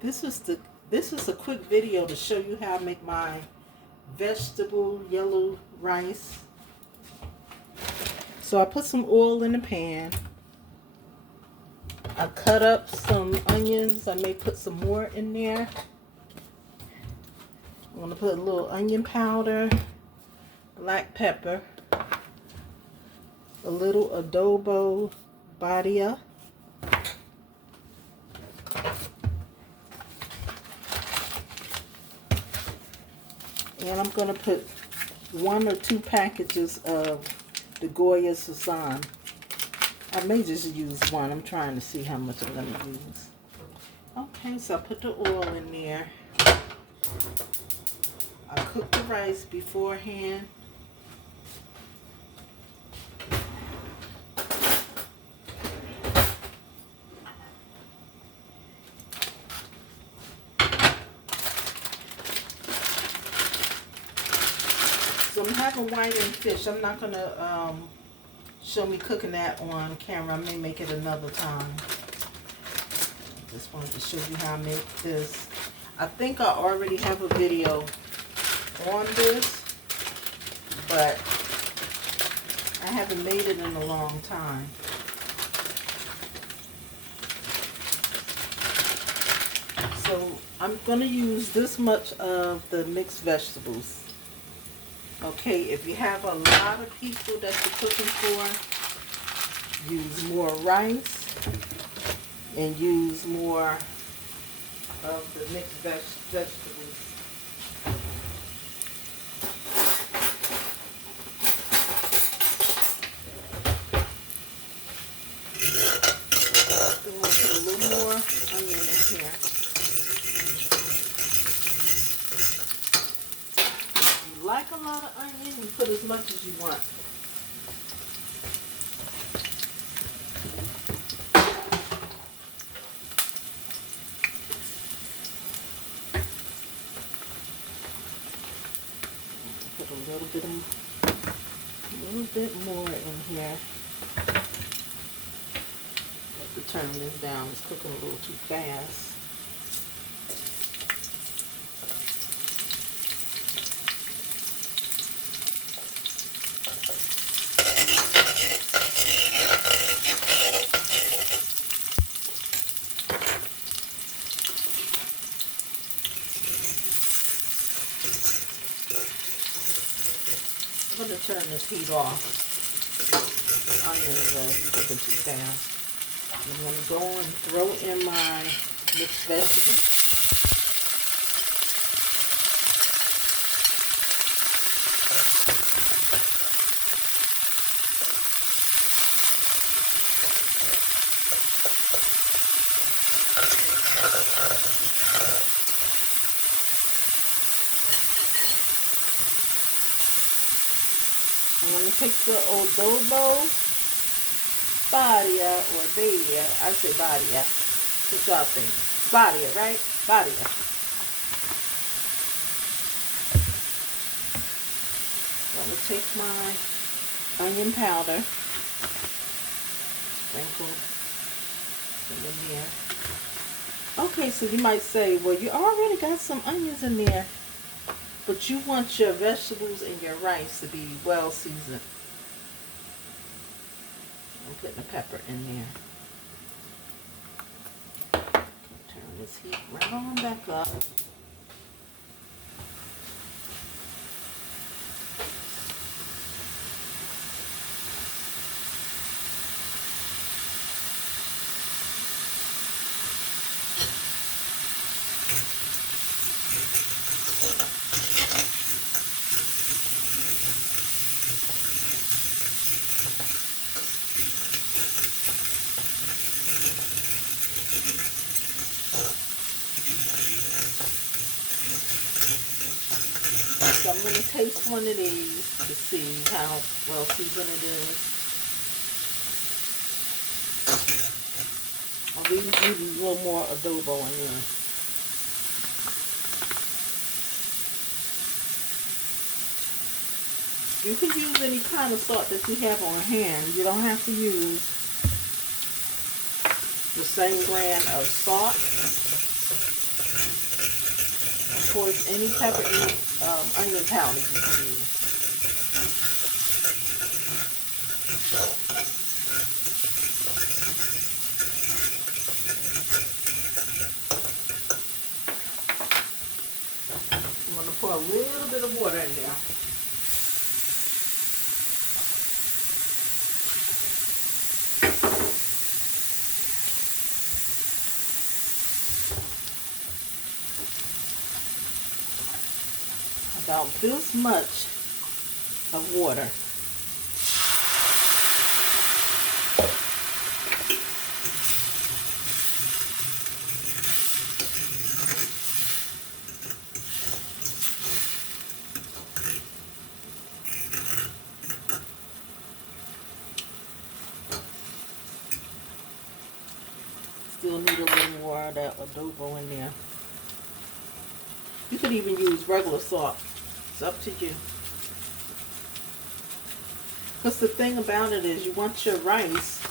This is a quick video to show you how I make my vegetable yellow rice. So I put some oil in the pan. I cut up some onions. I may put some more in there. I'm going to put a little onion powder, black pepper, a little adobo badia, and I'm going to put 1 or 2 packages of the Goya Sazon. I may just use 1. I'm trying to see how much I'm going to use. Okay, so I put the oil in there. I cooked the rice beforehand. So I'm having whiting fish. I'm not going to show me cooking that on camera. I may make it another time. Just wanted to show you how I make this. I think I already have a video on this, but I haven't made it in a long time. So I'm going to use this much of the mixed vegetables. Okay, if you have a lot of people that you're cooking for, use more rice and use more of the mixed vegetables. I'm going to put a little more onion in here. If you like a lot of onion, you put as much as you want. Put a little bit more in here. Have to turn this down. It's cooking a little too fast. I'm going to turn this heat off. Onions are cooking too fast. I'm going to go and throw in my mixed vegetables. I'm going to take the adobo badia or badia. I say badia. What y'all think? Badia, right? Badia. I'm going to take my onion powder, sprinkle in there. Okay, so you might say, well, you already got some onions in there, but you want your vegetables and your rice to be well seasoned. I'm putting the pepper in there. Turn this heat right on back up. So I'm going to taste one of these to see how well seasoned it is. I'll be using a little more adobo in here. You can use any kind of salt that you have on hand. You don't have to use the same brand of salt. Of course, any type of onion powder you can use. I'm going to pour a little bit of water in there. About this much of water. Still need a little more of that adobo in there. You could even use regular salt. It's up to you. Because the thing about it is you want your rice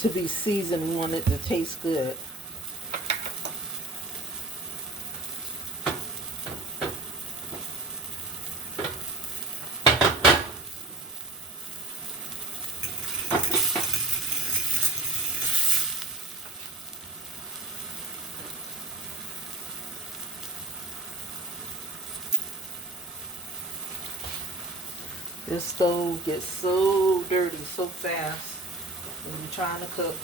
to be seasoned. You want it to taste good. This stove gets so dirty so fast when you're trying to cook.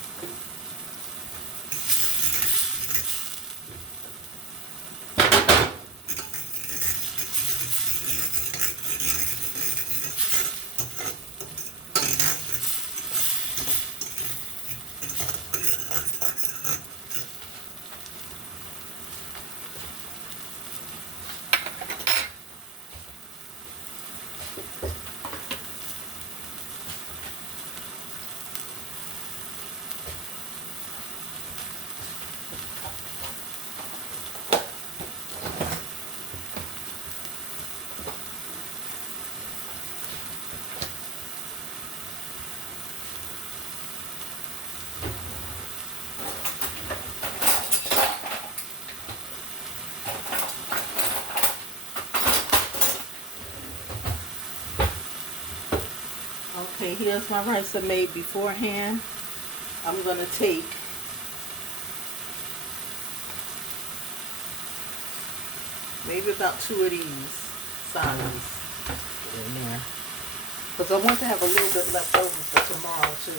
Okay, here's my rice I made beforehand. I'm going to take maybe about 2 of these salads in there. Because I want to have a little bit left over for tomorrow too.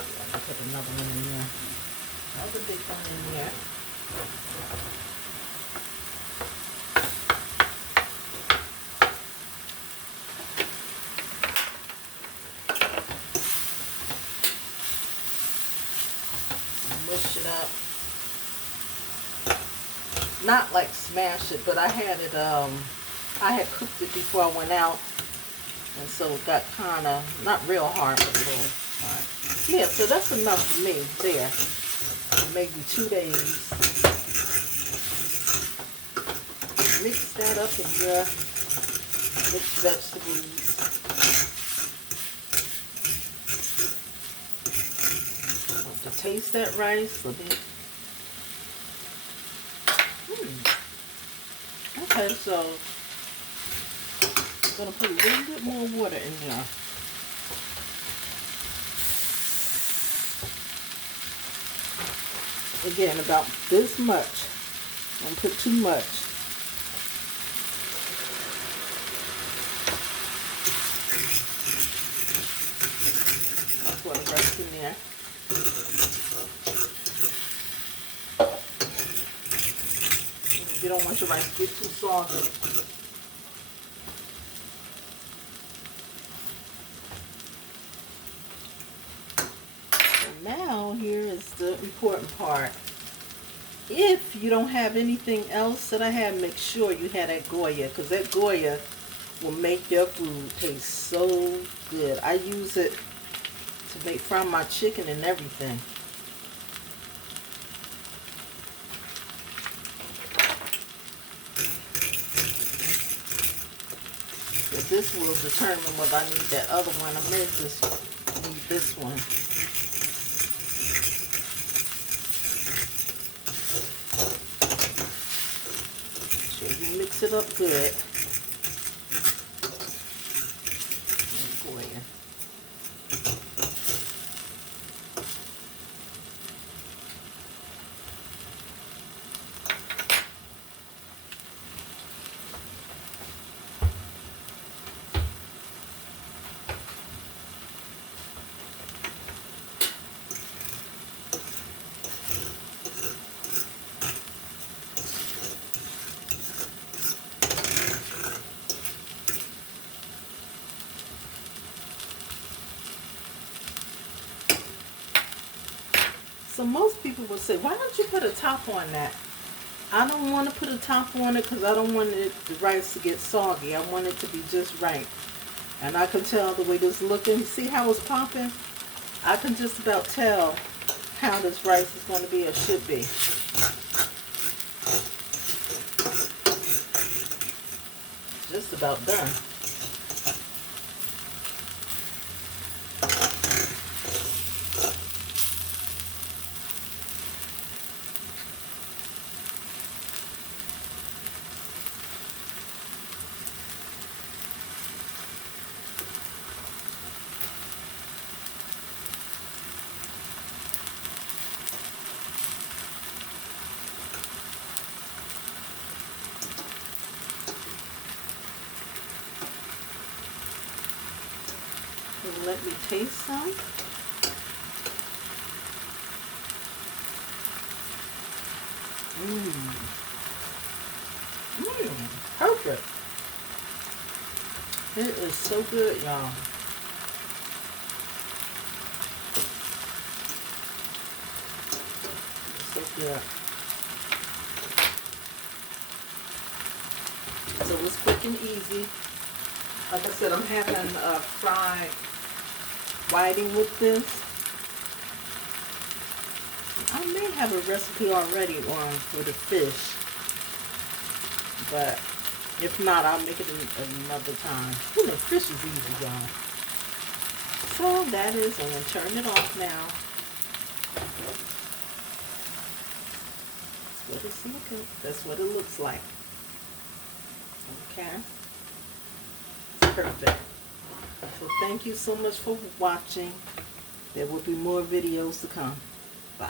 Yeah, put another one in there. Another big one in there. Mush it up. Not like smash it, but I had it, I had cooked it before I went out. And so it got kind of, not real hard, but a little hard. Yeah, so that's enough for me there. Maybe 2 days. Mix that up in your mixed vegetables. To taste that rice for me. Okay, so I'm going to put a little bit more water in there. Again, about this much. Don't put too much. That's what the rest in there. You don't want your rice to get too soggy. And now here is the important part. If you don't have anything else that I have, make sure you have that Goya, because that Goya will make your food taste so good. I use it to make fry my chicken and everything. But this will determine whether I need that other one. I may just need this one. mix it up good. For you. So most people will say, why don't you put a top on that? I don't want to put a top on it because I don't want the rice to get soggy. I want it to be just right. And I can tell the way this looking. See how it's popping? I can just about tell how this rice is going to be or should be. Just about done. So let me taste some. Perfect. It is so good, y'all. It's so good. So it's quick and easy. Like I said, I'm having fried whiting with this. I may have a recipe already on for the fish, but if not, I'll make it another time. You know, fish is easy, y'all. So that is, I'm going to turn it off now. That's what it's looking. That's what it looks like. Okay. Perfect. So thank you so much for watching. There will be more videos to come. Bye.